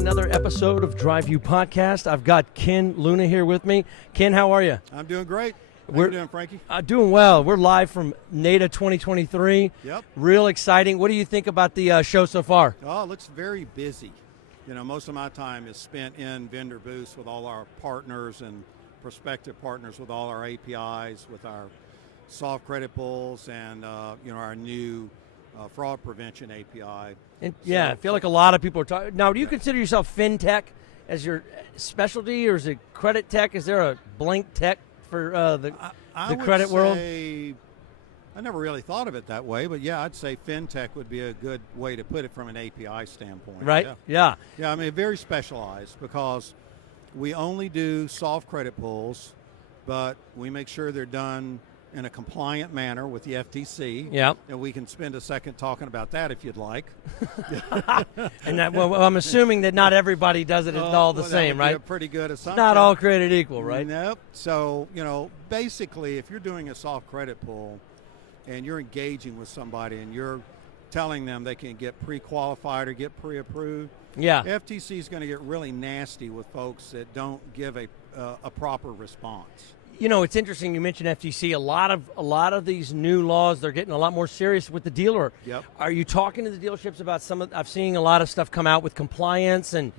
another episode of Drive You Podcast. I've got Ken Luna here with me. Ken, how are you? I'm doing great. How you doing, Frankie? Doing well. We're live from NADA 2023. Yep. Real exciting. What do you think about the show so far? Oh, it looks very busy. You know, most of my time is spent in vendor booths with all our partners and prospective partners with all our APIs, with our soft credit pulls and, our new fraud prevention API. And, I feel like a lot of people are talking. Now, do you consider yourself fintech as your specialty, or is it credit tech? Is there a blank tech for the credit world? I never really thought of it that way, but yeah, I'd say fintech would be a good way to put it from an API standpoint. Right? Yeah. Yeah, I mean, very specialized because we only do soft credit pulls, but we make sure they're done in a compliant manner with the FTC. Yeah. And we can spend a second talking about that if you'd like. And I'm assuming that not everybody does it all the same, that would be right? a pretty good assumption. Not all created equal, right? Nope. So, basically, if you're doing a soft credit pull and you're engaging with somebody and you're telling them they can get pre-qualified or get pre-approved, FTC is going to get really nasty with folks that don't give a proper response. You know, it's interesting you mentioned FTC. A lot of these new laws, they're getting a lot more serious with the dealer. Yep. Are you talking to the dealerships about I've seen a lot of stuff come out with compliance, and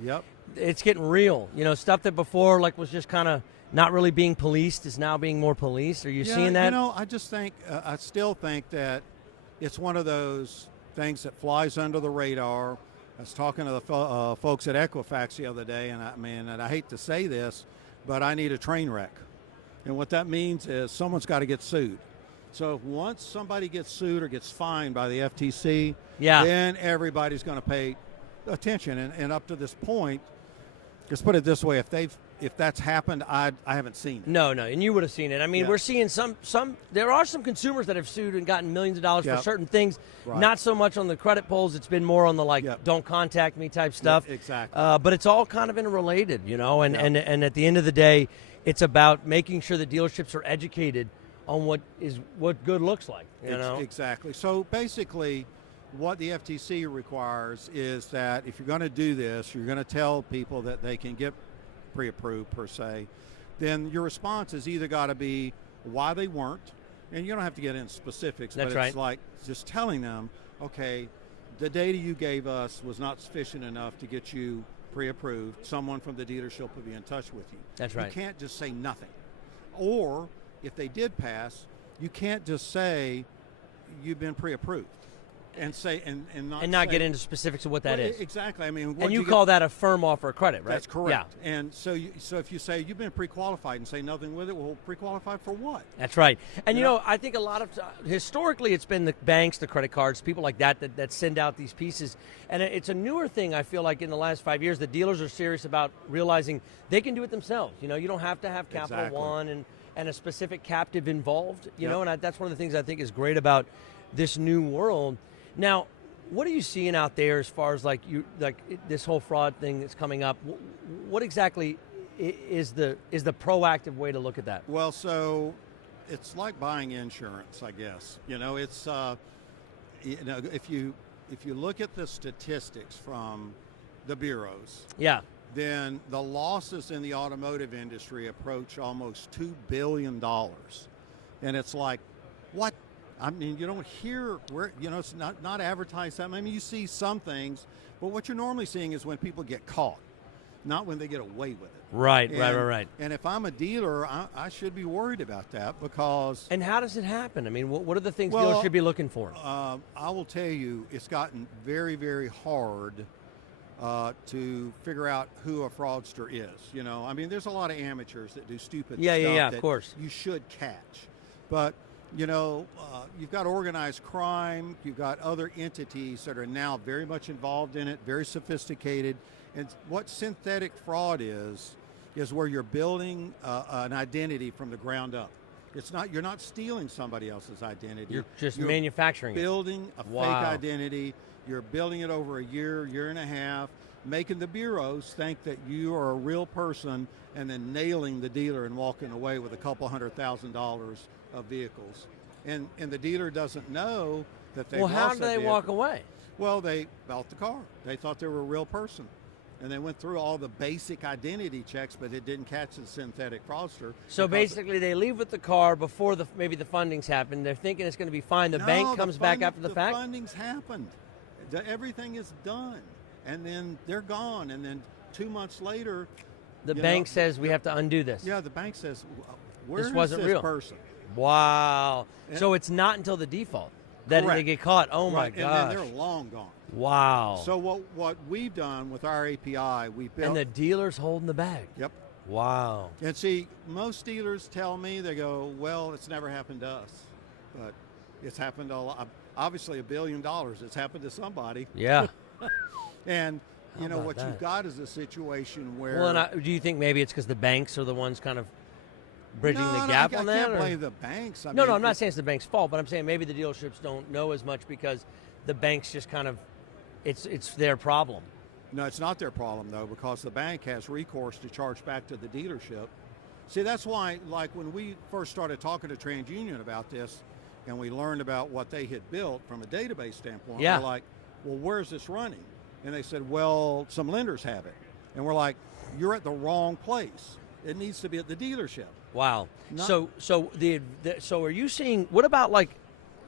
it's getting real. You know, stuff that before was just kind of not really being policed is now being more policed. Are you seeing that? I just think, I still think that it's one of those things that flies under the radar. I was talking to the folks at Equifax the other day, and I hate to say this, but I need a train wreck. And what that means is someone's got to get sued. So once somebody gets sued or gets fined by the FTC, then everybody's going to pay attention. And up to this point, let's put it this way: if that's happened, I haven't seen it. No, and you would have seen it. I mean, we're seeing some. There are some consumers that have sued and gotten millions of dollars for certain things. Right. Not so much on the credit pulls. It's been more on the don't contact me type stuff. Yep, exactly. But it's all kind of interrelated, And at the end of the day, it's about making sure that dealerships are educated on what good looks like. Exactly. So basically, what the FTC requires is that if you're going to do this, you're going to tell people that they can get pre-approved per se. Then your response has either got to be why they weren't, and you don't have to get into specifics. That's but it's like just telling them, okay, the data you gave us was not sufficient enough to get you pre-approved. Someone from the dealership will be in touch with you. That's right. You can't just say nothing. Or if they did pass, you can't just say you've been pre-approved and say and not get into specifics of what that is. Exactly. I mean, and you call that a firm offer of credit, right? That's correct. Yeah. And so if you say you've been pre-qualified and say nothing with it, well, pre-qualified for what? That's right. And I think a lot of historically it's been the banks, the credit cards, people like that send out these pieces. And it's a newer thing. I feel like in the last 5 years, the dealers are serious about realizing they can do it themselves. You don't have to have Capital One and a specific captive involved. You know, and that's one of the things I think is great about this new world. Now, what are you seeing out there as far as this whole fraud thing that's coming up? What exactly is the proactive way to look at that? Well, so it's like buying insurance, I guess. It's if you look at the statistics from the bureaus, then the losses in the automotive industry approach almost $2 billion, and it's like, what? I mean, you don't hear where it's not advertised. I mean, you see some things, but what you're normally seeing is when people get caught, not when they get away with it. Right. And if I'm a dealer, I should be worried about that because. And how does it happen? I mean, what are the things dealers should be looking for? I will tell you, it's gotten very, very hard to figure out who a fraudster is. I mean, there's a lot of amateurs that do stupid stuff that of course you should catch, but. You've got organized crime, you've got other entities that are now very much involved in it, very sophisticated. And what synthetic fraud is where you're building an identity from the ground up. You're not stealing somebody else's identity. You're just manufacturing building a fake identity. You're building it over a year and a half, making the bureaus think that you are a real person and then nailing the dealer and walking away with a couple $100,000 of vehicles. And the dealer doesn't know that they lost that how do they vehicle. walk away? Well, they bought the car. They thought they were a real person. and they went through all the basic identity checks, but it didn't catch the synthetic fraudster. So basically, they leave with the car before maybe the funding's happened. They're thinking it's going to be fine. The bank comes back after the fact? The funding's happened. Everything is done. And then they're gone. And then 2 months later, the bank says we have to undo this. Yeah, the bank says, where this wasn't real person? Wow. So it's not until the default that they get caught. Oh, my gosh. And then they're long gone. Wow. So what we've done with our API, we built. And the dealer's holding the bag. Yep. Wow. And see, most dealers tell me, they go, well, it's never happened to us. But it's happened to obviously $1 billion. It's happened to somebody. Yeah. And you know what that? you've got is a situation where. Well, and do you think maybe it's because the banks are the ones kind of bridging the gap on that? I can't blame the banks. No, I'm not saying it's the bank's fault, but I'm saying maybe the dealerships don't know as much because the banks just kind of, it's their problem. No, it's not their problem though, because the bank has recourse to charge back to the dealership. See, that's why, like when we first started talking to TransUnion about this, and we learned about what they had built from a database standpoint, we're like, well, where's this running? And they said, well, some lenders have it. And we're like, you're at the wrong place. It needs to be at the dealership. Wow. So are you seeing, what about like,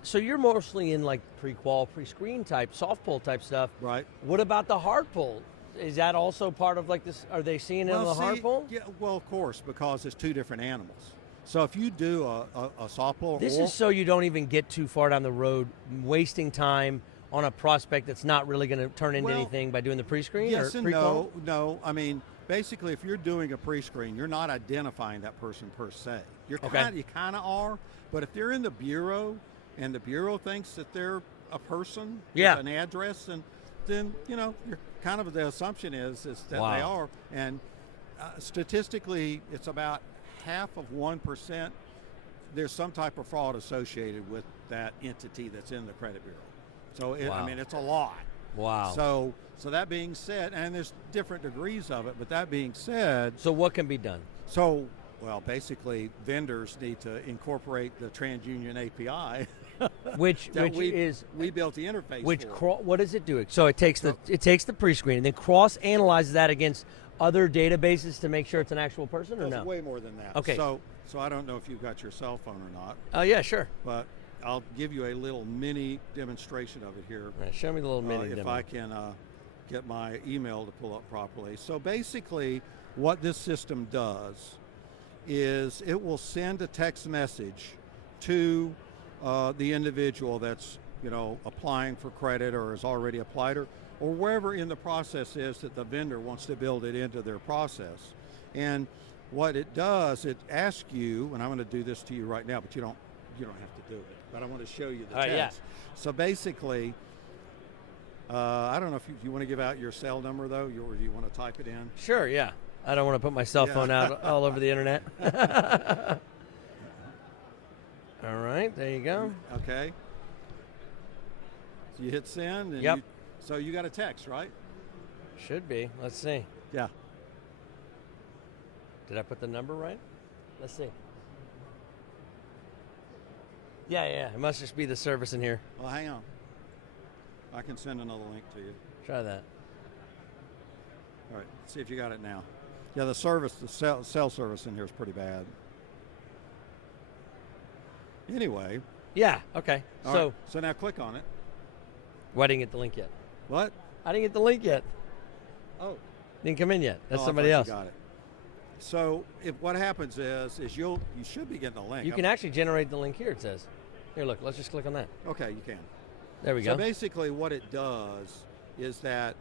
so you're mostly in like pre-qual, pre-screen type, soft pull type stuff. Right. What about the hard pull? Is that also part of like this, are they seeing it on the hard pull? Yeah, well, of course, because it's two different animals. So if you do a soft pull. This is so you don't even get too far down the road, wasting time on a prospect that's not really going to turn into anything by doing the pre-screen? Yes or and pre-qual? no. I mean, basically, if you're doing a pre-screen, you're not identifying that person per se. You kind of are, but if they're in the bureau and the bureau thinks that they're a person with an address, and then you're kind of, the assumption is that they are. And statistically, it's about 0.5%. There's some type of fraud associated with that entity that's in the credit bureau. So I mean, it's a lot. Wow. So that being said, and there's different degrees of it, but that being said. So what can be done? So, well, basically, vendors need to incorporate the TransUnion API, which we built the interface. What does it do? So it takes the pre-screen and then cross analyzes that against other databases to make sure it's an actual person, or no? It's way more than that. Okay. So I don't know if you've got your cell phone or not. Oh yeah, sure. But I'll give you a little mini demonstration of it here. Right, show me the little mini if demo. I can get my email to pull up properly. So basically, what this system does is it will send a text message to the individual that's applying for credit or has already applied, or wherever in the process is that the vendor wants to build it into their process. And what it does, it asks you, and I'm going to do this to you right now, but you don't have to do it. But I want to show you the text. Yeah. So basically, I don't know if you want to give out your cell number though, or do you want to type it in? Sure, yeah. I don't want to put my cell phone out all over the internet. All right, there you go. Okay. So you hit send, and so you got a text, right? Should be. Let's see. Yeah. Did I put the number right? Let's see. Yeah. It must just be the service in here. Well, hang on. I can send another link to you. Try that. All right. See if you got it now. Yeah, the cell service in here is pretty bad. Anyway. Yeah. Okay. So now click on it. Well, I didn't get the link yet. What? I didn't get the link yet. Oh. Didn't come in yet. That's I somebody else. You got it. So if what happens is you should be getting the link. You can actually generate the link here, it says. Here, look, let's just click on that. Okay, you can. There we go. So basically what it does is that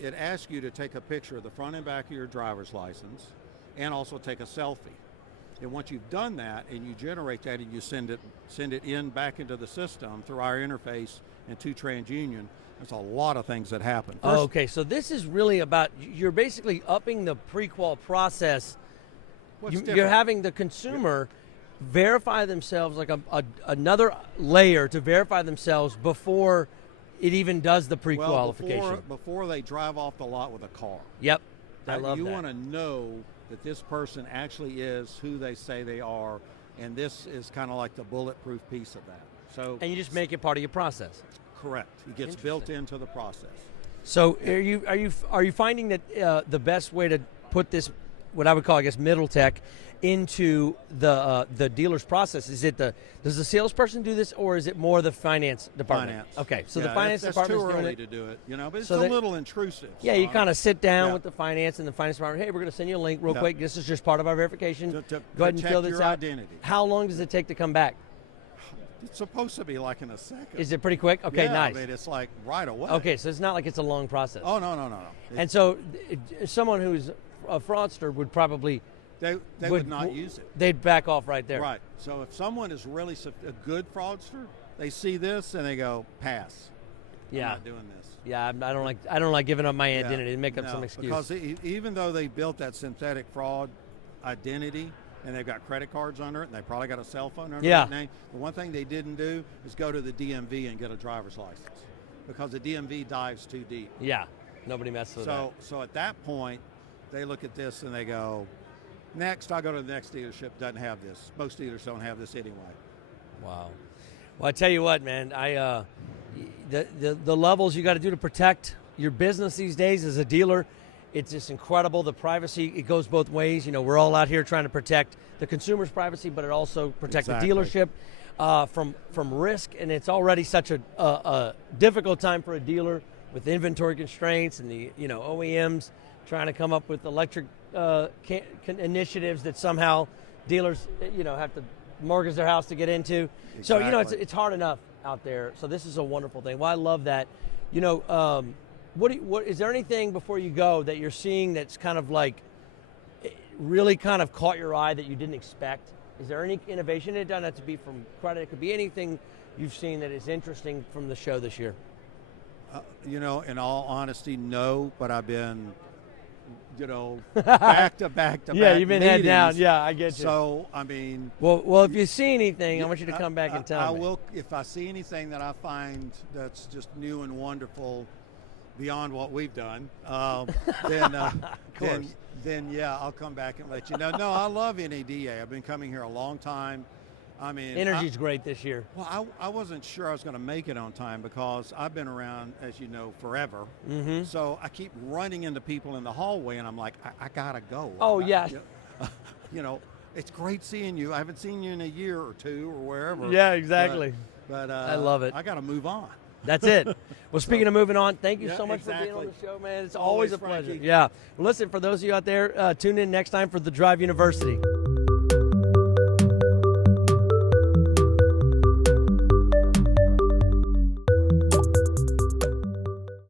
it asks you to take a picture of the front and back of your driver's license and also take a selfie. And once you've done that and you generate that and you send it in back into the system through our interface and to TransUnion, there's a lot of things that happen. First, okay, so this is really about, you're basically upping the pre-qual process. You're having the consumer verify themselves, like another layer to verify themselves before it even does the pre-qualification. Before they drive off the lot with a car. Yep, I love that. You want to know that this person actually is who they say they are, and this is kind of like the bulletproof piece of that. And you just make it part of your process. Correct. It gets built into the process. So are you finding that the best way to put this, what I would call, I guess, middle tech, into the dealer's process? Is it does the salesperson do this, or is it more the finance department? Finance. Okay, so Yeah, the finance that's department too is doing early it. to do it, but it's So a little intrusive. Yeah, so you kind of sit down yeah. with the finance and the finance department. Hey, we're going to send you a link real Yeah. quick. This is just part of our verification. To Go ahead and protect fill this your out. identity. How long does it take to come back? It's supposed to be like in a second. Is it pretty quick? Okay, yeah, nice. I mean, it's like right away. Okay, so it's not like it's a long process. Oh no. And so someone who's a fraudster would probably They would not use it. They'd back off right there. Right. So if someone is really a good fraudster, they see this and they go, pass. Yeah. I'm not doing this. Yeah, I don't like giving up my identity and make up No, some excuse. Because even though they built that synthetic fraud identity and they've got credit cards under it and they probably got a cell phone under that name, the one thing they didn't do is go to the DMV and get a driver's license because the DMV dives too deep. Yeah, nobody messes with that. So at that point, they look at this and they go, next, I'll go to the next dealership, doesn't have this. Most dealers don't have this anyway. Wow. Well, I tell you what, man, the levels you got to do to protect your business these days as a dealer, it's just incredible. The privacy, it goes both ways. We're all out here trying to protect the consumer's privacy, but it also protects the dealership from risk. And it's already such a difficult time for a dealer with inventory constraints and the OEMs trying to come up with electric initiatives that somehow dealers have to mortgage their house to get into. Exactly. So it's hard enough out there. So this is a wonderful thing. Well, I love that. What is there anything before you go that you're seeing that's kind of like really kind of caught your eye that you didn't expect? Is there any innovation? It doesn't have to be from credit. It could be anything you've seen that is interesting from the show this year. In all honesty, no, but I've been, back to back. Yeah, you've been head meetings. down. Yeah, I get you. So, I mean. Well, if you see anything, I want you to come back and tell me. I will, if I see anything that I find that's just new and wonderful beyond what we've done, then yeah, I'll come back and let you know. No, I love NADA. I've been coming here a long time. I mean, energy's great this year. Well, I wasn't sure I was going to make it on time because I've been around, as you know, forever. Mm-hmm. So I keep running into people in the hallway, and I'm like, I gotta go. Oh yeah. It's great seeing you. I haven't seen you in a year or two or wherever. Yeah, exactly. But I love it. I got to move on. That's it. Well, speaking of moving on, thank you Yeah, so much exactly. for being on the show, man. It's always a pleasure. Frankie. Yeah. Well, listen, for those of you out there, tune in next time for The Drive University.